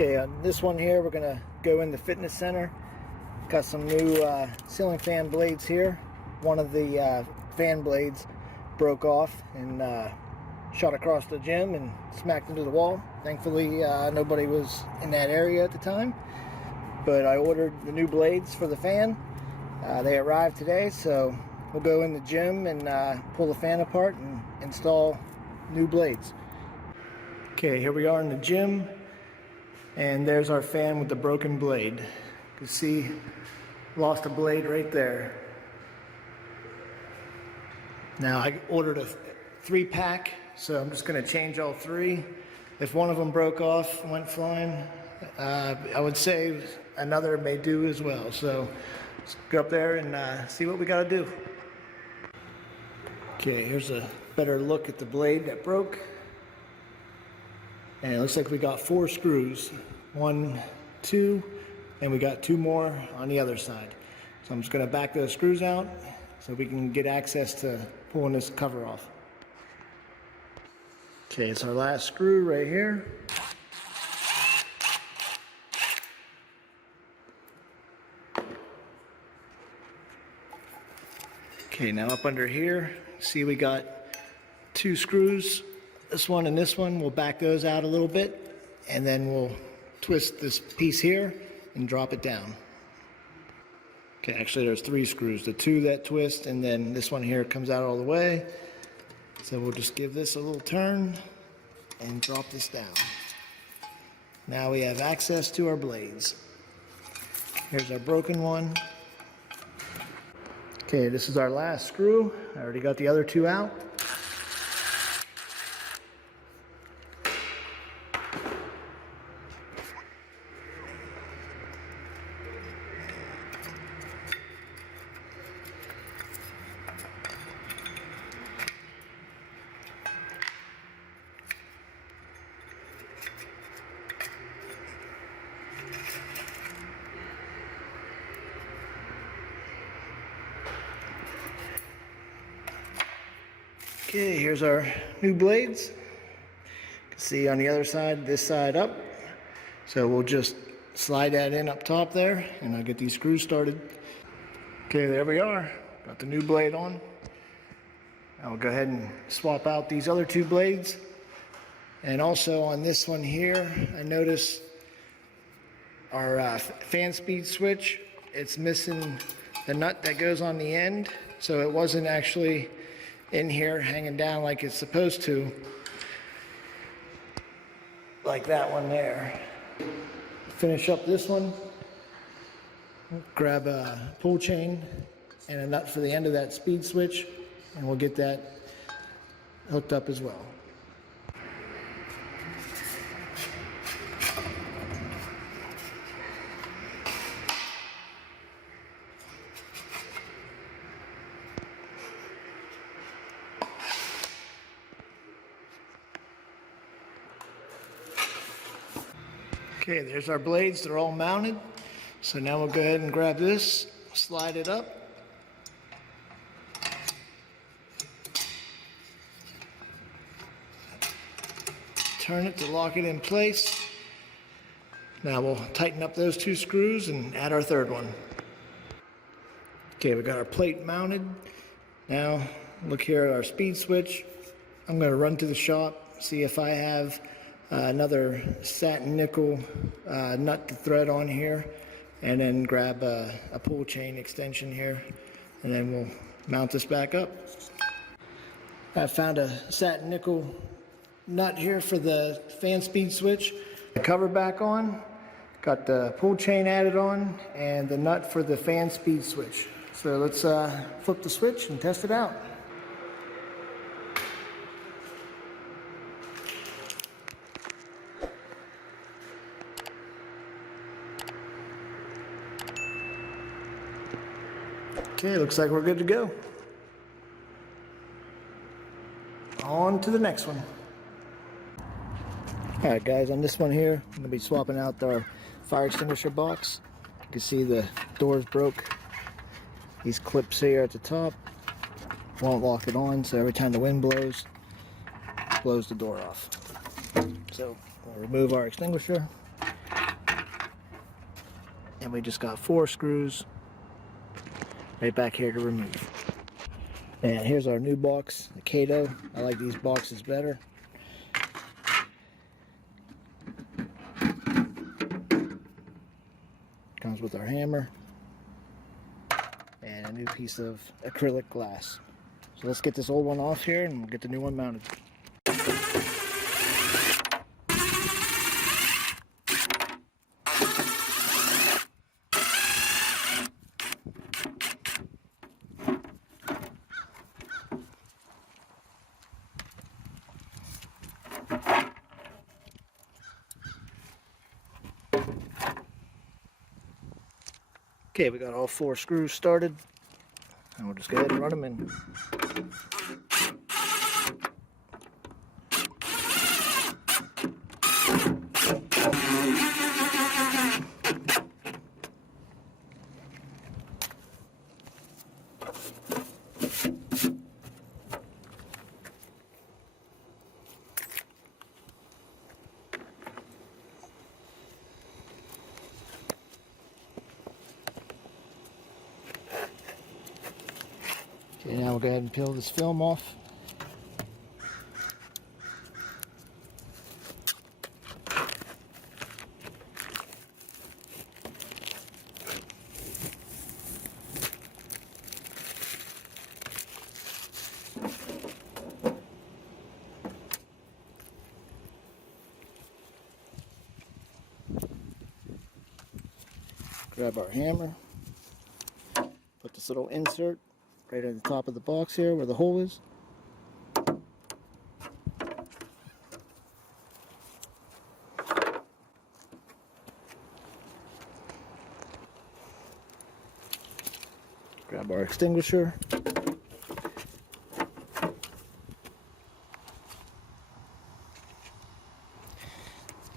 Okay, on this one here, we're gonna go in the fitness center. Got some new ceiling fan blades here. One of the fan blades broke off and shot across the gym and smacked into the wall. Thankfully, nobody was in that area at the time. But I ordered the new blades for the fan. They arrived today, so we'll go in the gym and pull the fan apart and install new blades. Okay, here we are in the gym. And there's our fan with the broken blade. You can see, lost a blade right there. Now I ordered a 3-pack, so I'm just going to change all 3. If one of them broke off, went flying, I would say another may do as well. So let's go up there and see what we got to do. Okay, here's a better look at the blade that broke. And it looks like we got 4 screws. 1, 2, and we got 2 more on the other side. So I'm just going to back those screws out so we can get access to pulling this cover off. Okay, it's our last screw right here. Okay, now up under here, see we got 2 screws. This one and this one, we'll back those out a little bit, and then we'll twist this piece here and drop it down. Okay, actually there's 3 screws. The 2 that twist, and then this one here comes out all the way. So we'll just give this a little turn and drop this down. Now we have access to our blades. Here's our broken one. Okay, this is our last screw. I already got the other 2 out. Okay, here's our new blades. You can see on the other side, this side up. So we'll just slide that in up top there, and I'll get these screws started. Okay, there we are. Got the new blade on. I'll go ahead and swap out these other 2 blades. And also on this one here, I noticed our fan speed switch. It's missing the nut that goes on the end, so it wasn't actually in here hanging down like it's supposed to, like that one there. Finish up this one, grab a pull chain and a nut for the end of that speed switch, and we'll get that hooked up as well. Okay, there's our blades, they're all mounted. So now we'll go ahead and grab this, slide it up. Turn it to lock it in place. Now we'll tighten up those 2 screws and add our 3rd one. Okay, we got our plate mounted. Now look here at our speed switch. I'm going to run to the shop, see if I have another satin nickel nut to thread on here, and then grab a pull chain extension here, and then we'll mount this back up. I found a satin nickel nut here for the fan speed switch. The cover back on, got the pull chain added on, and the nut for the fan speed switch. So let's flip the switch and test it out. Okay, looks like we're good to go. On to the next one. Alright guys, on this one here, I'm going to be swapping out our fire extinguisher box. You can see the doors broke. These clips here at the top won't lock it on, so every time the wind blows, it blows the door off. So we'll remove our extinguisher, And we just got 4 screws right back here to remove. And here's our new box, the Kato. I like these boxes better. Comes with our hammer and a new piece of acrylic glass. So let's get this old one off here and we'll get the new one mounted. Okay, we got all 4 screws started, and we'll just go ahead and run them in. Okay, now we'll go ahead and peel this film off. Grab our hammer, put this little insert right at the top of the box here where the hole is. Grab our extinguisher.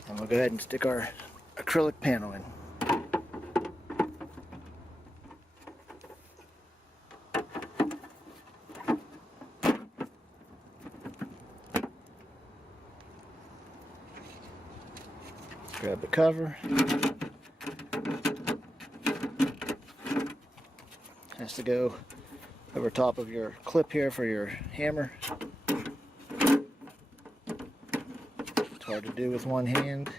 And we'll go ahead and stick our acrylic panel in. Grab the cover. Has to go over top of your clip here for your hammer. It's hard to do with one hand.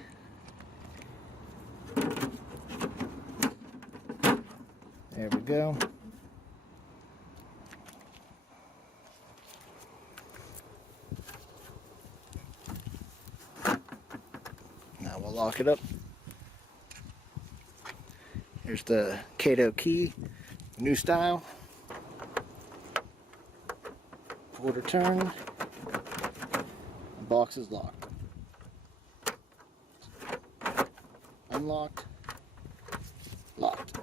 There we go. Now we'll lock it up. Here's the Kato key, new style. Quarter turn. The box is locked. Unlocked. Locked.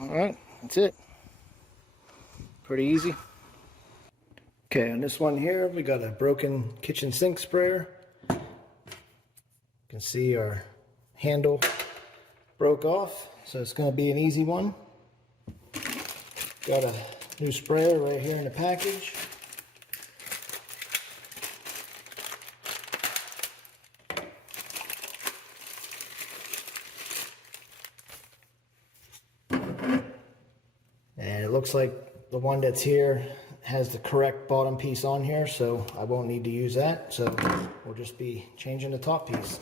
Alright, that's it. Pretty easy. Okay, on this one here, we got a broken kitchen sink sprayer. You can see our handle broke off, so it's going to be an easy one. Got a new sprayer right here in the package. And it looks like the one that's here has the correct bottom piece on here, so I won't need to use that. So we'll just be changing the top piece.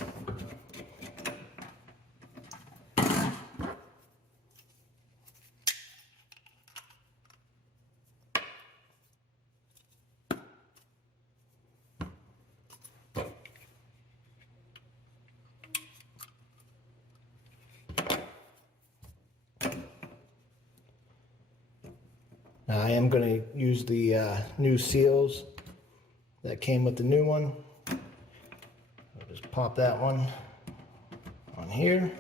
Now I am going to use the new seals that came with the new one. I'll just pop that one on here,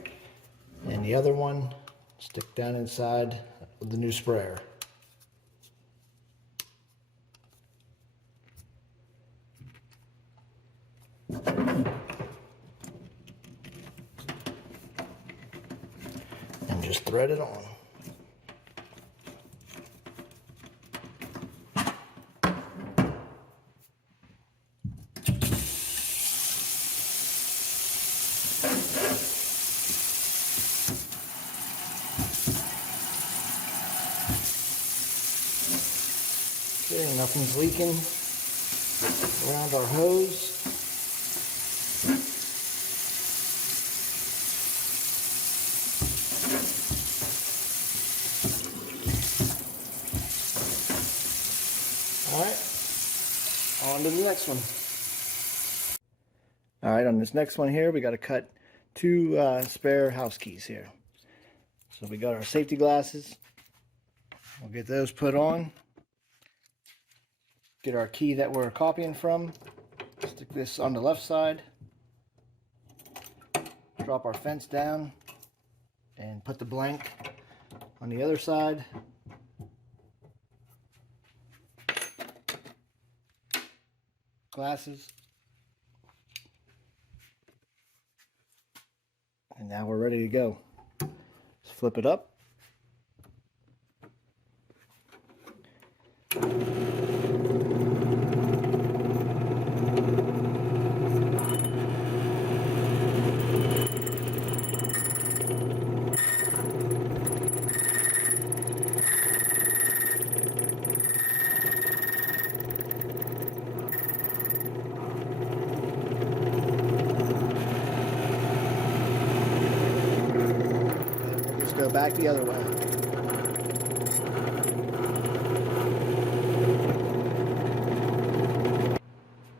and the other one stick down inside of the new sprayer. And just thread it on. Okay, nothing's leaking around our hose. Alright, on to the next one. Alright, on this next one here, we got to cut two spare house keys here. So we got our safety glasses. We'll get those put on. Get our key that we're copying from. Stick this on the left side. Drop our fence down and put the blank on the other side. Glasses. And now we're ready to go. Let's flip it up. Go back the other way.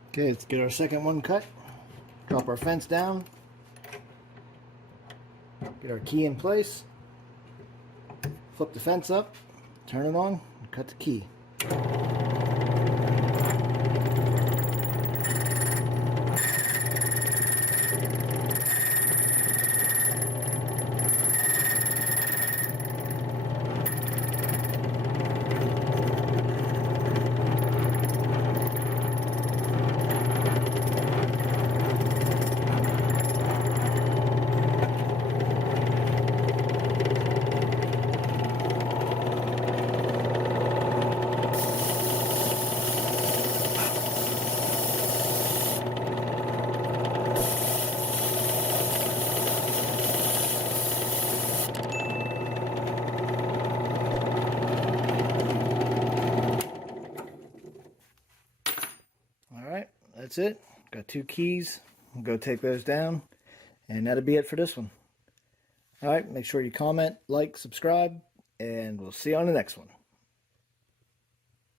Okay, let's get our second one cut. Drop our fence down. Get our key in place. Flip the fence up. Turn it on and cut the key. Alright, that's it. Got two keys. We'll go take those down. And that'll be it for this one. Alright, make sure you comment, like, subscribe, and we'll see you on the next one.